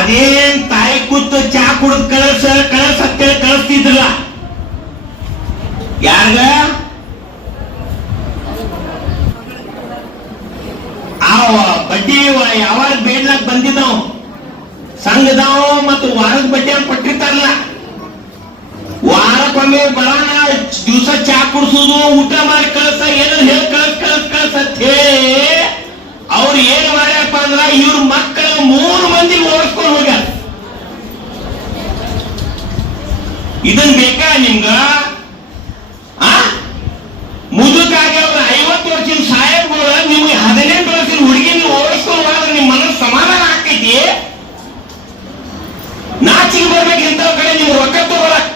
ಅದೇನ್ ತಾಯಿ ಕೂತು ಚಾ ಕುಡಿದ್ ಕಳಸ ಕಳಸ ಅಂತೇಳಿ ಕಳಿಸ್ತಿದ್ರಲ್ಲ. ಯಾರ್ಗ? ಬಡ್ಡಿ ಯಾವಾಗ ಬೇಡ್ಲಾಕ್ ಬಂದಿದ್ದಾವ್? ಸಂಘದಾವ ಮತ್ತು ವಾರದ ಬಡ್ಡಿ ಕೊಟ್ಟಿರ್ತಾರಲ್ಲ. ವಾರಕ್ಕೊಮ್ಮೆ ಬರೋಣ, ದಿವಸ ಚಾ ಕುಡಿಸೋದು, ಊಟ ಮಾಡಿ ಏನೋ ಹೇಳಿ ಕಳ್ಸ ಕಳ್ಸ ಕಳ್ಸ ಅಂತ ಹೇಳಿ ಅವ್ರು ಏನ್ ಮಾಡ್ಯಾರಪ್ಪ ಅಂದ್ರ ಇವ್ರ ಮಕ್ಕಳ ಮೂರು ಮಂದಿ ಓಡಿಸ್ಕೊಂಡು ಹೋಗ್ಯಾರ ಇದನ್ ಬೇಕಾ ನಿಮ್ಗ ಆ ಮುದುಕಾಗ್ಯವ್ರ ಐವತ್ತು ವರ್ಷದ ಸಾಹೇಬ್ಗಳು ನಿಮ್ಗೆ ಹದಿನೆಂಟು ವರ್ಷದ ಹುಡುಗಿ ನೀವು ಓಡಿಸ್ಕೊಂಡು ಹೋದ್ರೆ ನಿಮ್ಮ ಮನಸ್ಸು ಸಮಾಧಾನ ಆಕೈತಿ ನಾಚಿಗೆ ಬರ್ಬೇಕು ಇಂಥವ್ ಕಡೆ ನೀವು ರೊಕ್ಕ ತಗೊಳಕ್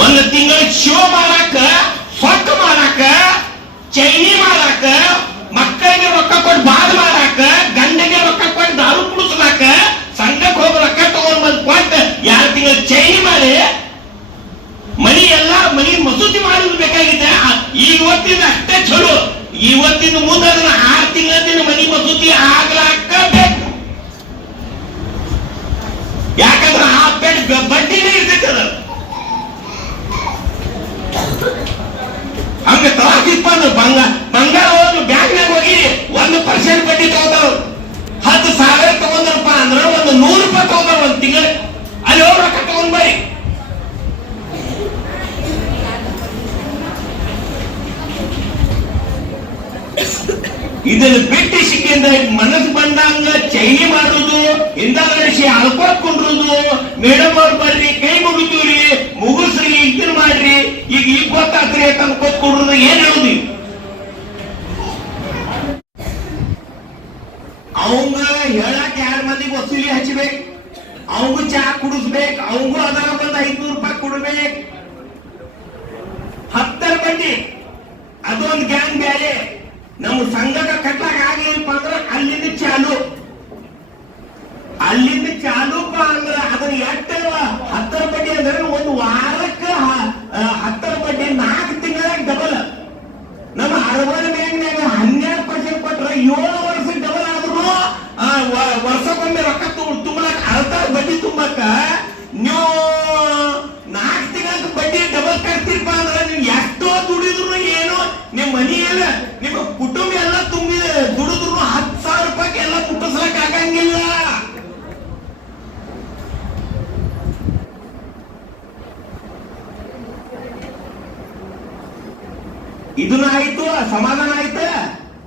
ಒಂದು ತಿಂಗಳ ಶೋ ಮಾಡಾಕ ಸೊಕ್ಕ ಮಾಡಾಕ ಚೈನಿ ಮಾಡಾಕ ಮಕ್ಕಳಿಗೆ ರೊಕ್ಕ ಕೊಟ್ಟು ಬಾದ್ ಮಾಡಾಕ ಗಂಡಗೆ ರೊಕ್ಕ ಕೊಟ್ಟು ದಾರು ಕುಡಿಸ್ಲಾಕ ಸಂಘಕ್ಕೆ ಹೋಗಿ ರೊಕ್ಕ ತಗೊಂಡ್ ಬಂದ್ ಕೊಟ್ಟು ಎರಡು ತಿಂಗಳ ಚೈನಿ ಮಾಡಿ ಮನಿ ಎಲ್ಲ ಮನಿ ಮಸೂತಿ ಮಾಡಿದ್ ಬೇಕಾಗಿದೆ ಇವತ್ತಿನ ಅಷ್ಟೇ ಚಲೋ. ಇವತ್ತಿನ ಮುಂದೆ ಅದನ್ನ ಆರು ತಿಂಗಳ ಮನಿ ಮಸೂತಿ ಆಗ್ಲಾಕಬೇಕು. ಯಾಕಂದ್ರೆ ಆ ಬೆಡ್ ಬಡ್ಡಿನೇ ಇರ್ತೈತೆ ಅದ ಹಂಗ ತ್ರಾಸಿಪ್ಪ ಅಂದ್ರೆ ಬಂಗಾರ ಬಂಗಾರ ಹೋದ್ರು ಬ್ಯಾಂಕ್ನಾಗ ಹೋಗಿ ಒಂದು ಪರ್ಸೆಂಟ್ ಬಡ್ಡಿ ತಗೋತಾರ ಹತ್ತು ಸಾವಿರ ತಗೊಂಡ್ರಪ್ಪ ಅಂದ್ರೆ ಒಂದು ನೂರು ರೂಪಾಯಿ ತಗೋತಾರ ಒಂದು ತಿಂಗಳ ಅಲ್ಲಿ ಹೋಗಿ ರೊಕ್ಕ ತಗೊಂಡ್ ಬರ್ರಿ ಇದನ್ನ ಬಿಟ್ಟು ಸಿಕ್ಕಿಂದ ಮನಸ್ಸು ಬಂದಂಗ ಚೈನಿ ಮಾಡುದು ಇಂದ ನಡೆಸಿ ಅಳ್ಕೊತ್ಕೊಂಡ್ರುದು ಮೇಡಮ್ ಅವ್ರು ಬರ್ರಿ, ಕೈ ಮುಗಿತೀವ್ರಿ ಮುಗಿಸ್ರಿ, ಇದನ್ನ ಮಾಡ್ರಿ, ಈಗ ಈಗ ಗೊತ್ತಾಗ್ರಿ ಅಂತ ಕೊತ್ಕೊಂಡ್ರು ಏನ್ ಹೇಳುದು ಅವಂಗ ಹೇಳಕ್ ಯಾರ ಮಂದಿಗೆ ವಸೂಲಿ ಹಚ್ಚಬೇಕು ಅವಂಗು ಚಾ ಕುಡಿಸ್ಬೇಕು, ಅವಂಗೂ ಅದರ ಬಂದ ಐದ್ನೂರು ರೂಪಾಯಿ ಕೊಡ್ಬೇಕು. ಹತ್ತರ ಮಂದಿ, ಅದೊಂದು ಗ್ಯಾಂಗ್ ಬೇರೆ. ನಮ್ಮ ಸಂಘದ ಕಟ್ಟಾಗ ಆಗ್ಲಿಲ್ಲಪ್ಪ ಅಂದ್ರೆ ಅಲ್ಲಿಂದ ಚಾಲು. ಅಲ್ಲಿಂದ ಚಾಲೂಪ ಅಂದ್ರೆ ಅದನ್ನ ಎಟ್ಟ ಹತ್ತರ ಬಡ್ಡಿ ಅಂದ್ರೆ ಒಂದು ವಾರಕ್ಕ ಹತ್ತರ ಬಡ್ಡಿ ನಾಲ್ಕು ತಿಂಗಳಾಗ ಡಬಲ್ ನಮ್ಮ ಅರವತ್ತು ಬ್ಯಾಂಕ್ನಾಗ ಹನ್ನೆರಡು ಪರ್ಸೆಂಟ್ ಕೊಟ್ರ ಏಳು ವರ್ಷ ಡಬಲ್ ಆದ್ರೂ ವರ್ಷಕ್ಕೊಮ್ಮೆ ರೊಕ್ಕ ತುಂಬಲಕ್ಕ ತುಂಬಲಕ್ ಅರ್ಧ ಬಡ್ಡಿ ತುಂಬಕ್ಕ, ನೀವು ನಾಲ್ಕು ತಿಂಗಳ ಬಡ್ಡಿ ಡಬಲ್ ಕಟ್ತಿರ್ಪ ಅಂದ್ರೆ ನೀವು ಎಷ್ಟೋ ದುಡಿದ್ರು ಏನು? ನಿಮ್ಮ ಮನೆಯಲ್ಲ ನಿಮ್ಮ ಇದನ್ನ ಆಯ್ತು ಸಮಾಧಾನ ಆಯ್ತ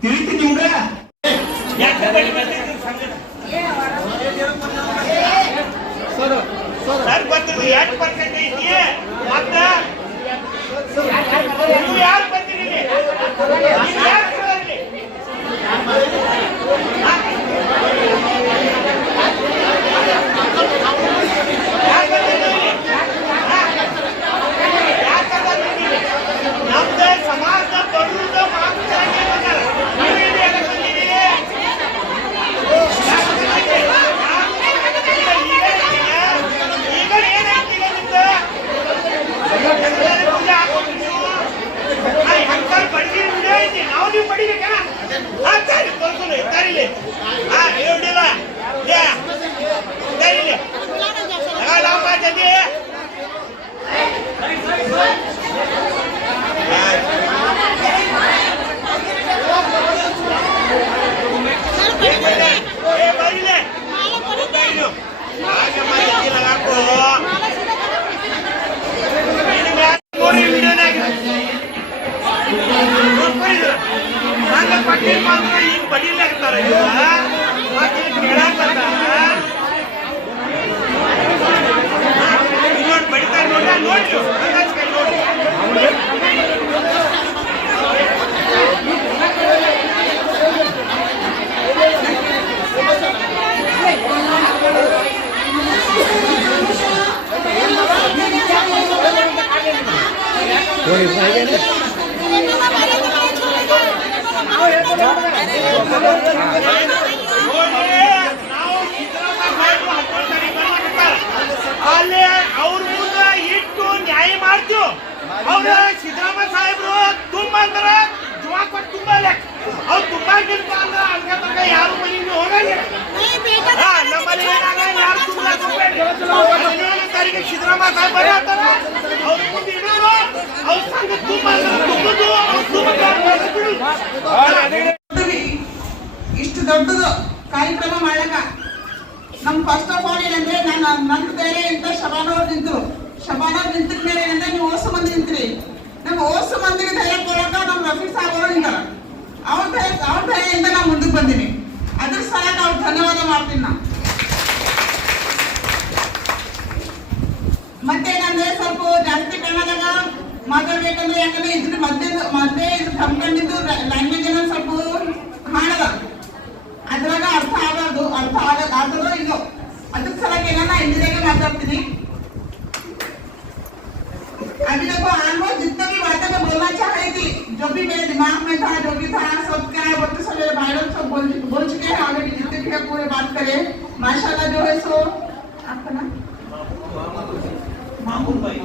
ತಿಳಿತಿ ನಿಮ್ಗ. ಯಾಕೆ ಎಷ್ಟು ಪರ್ಸೆಂಟ್ ಐತಿ ಮತ್ತ? ನೀವು ಯಾರು ಕೇಳೋದ್ರಿ? ಯಾರು ಹಂಗ ಪಟ್ಟಿ ಮಾತ್ರ ಹಿಂಗ್ ಬಡಿಲಾಗ್ತಾರ ಇವ್ರ. ಮತ್ತೆ ಹಿಂಗ್ ಕೇಳಾಕ್ ಬರ್ತಾರ. ಇನ್ನೊಂದ್ ಬಡಿತಾರ ನೋಡ್ರಿ, ಅಲ್ಲಿ ನೋಡ್ರಿ ನೀವು. ಅಂದಾಜ್ ಕೈ ನೋಡ್ರಿ. ನೋಡಿ, ಅಲ್ಲಿ ಅವ್ರ ಮುಂದೆ ಇಟ್ಟು ನ್ಯಾಯ ಮಾಡ್ತೀವಿ ಅವ್ರ ಸಿದ್ದರಾಮಯ್ಯ ಸಾಹೇಬ್ರು ತುಂಬ ಅಂದ್ರ ಜುವಾ ಕೊಟ್ಟು ತುಂಬ ಅವ್ರು ತುಂಬ ಗಿಲ್ಪ ಅಂದ್ರ ಅಲ್ಗ ತನಕ ಯಾರು ಮನೆಗೆ ಹೋಗಂಗಿಲ್ಲ ನಮ್ಮಲ್ಲಿ ಯಾರು ತುಂಬ ಹದಿನೇಳನೇ ತಾರೀಕಿಗೆ ಸಿದ್ದರಾಮಯ್ಯ ಸಾಹೇಬ್ ಬರ್ತಾರ ಅವ್ರ ಮುಂದೆ ಇಡೋರು ಅವ್ರ ಸಂಘ ತುಂಬ ಅಂದ್ರ ತುಂಬದು ಅವ್ರ ತುಂಬ ಬಿಡು ಇಷ್ಟು ದೊಡ್ಡದು. ಕಾರ್ಯಕ್ರಮ ಮಾಡಕ ನಮ್ ಫಸ್ಟ್ ಆಫ್ ಆಲ್ ಏನಂದ್ರೆ, ನಾನು ನನ್ನ ಬೇರೆ ಅಂತ ಶಬಾನವ್ರು ನಿಂತರು ಶಬಾನವ್ರು ನಿಂತಿದ ಮೇಲೆ ಏನಂದ್ರೆ, ನೀವು ಓಸು ಮಂದಿ ನಿಂತ್ರಿ. ನಮ್ ಓಸು ಮಂದಿಗೆ ಧೈರ್ಯ ಕೊಡಕ ನಮ್ ರಫಿ ಸಾಹೇಬ್ ನಿಂತಾರ ಅವ್ರ ಧೈರ್ಯ, ಅವ್ರ ಧೈರ್ಯದಿಂದ ನಾನು ಮುಂದಕ್ಕೆ ಬಂದೀನಿ. ಅದ್ರ ಸಲಕ ಅವ್ರು ಧನ್ಯವಾದ ಮಾಡ್ತೀನಿ ನಾ ಮತ್ತೇನಂದ್ರೆ ಸ್ವಲ್ಪ ಜಾಸ್ತಿ ಕನ್ನಡದಾಗ ಮಾತಾಡ್ಬೇಕಂದ್ರೆ ಯಾಕಂದ್ರೆ ಇದ್ರ ಮಧ್ಯೆ ಮಧ್ಯೆ ಇದು ಕಂಪ್ಕೊಂಡಿದ್ದು ಲ್ಯಾಂಗ್ವೇಜ್ ಏನೋ ಸ್ವಲ್ಪ ಹಾಳದ. दिमाग में था जो भी था सब क्या है बोलते सब लोग सब बोल बोल चुके हैं ऑलरेडी जितने भी है पूरे बात करें माशाल्लाह जो है सो आपका नाम मामून भाई।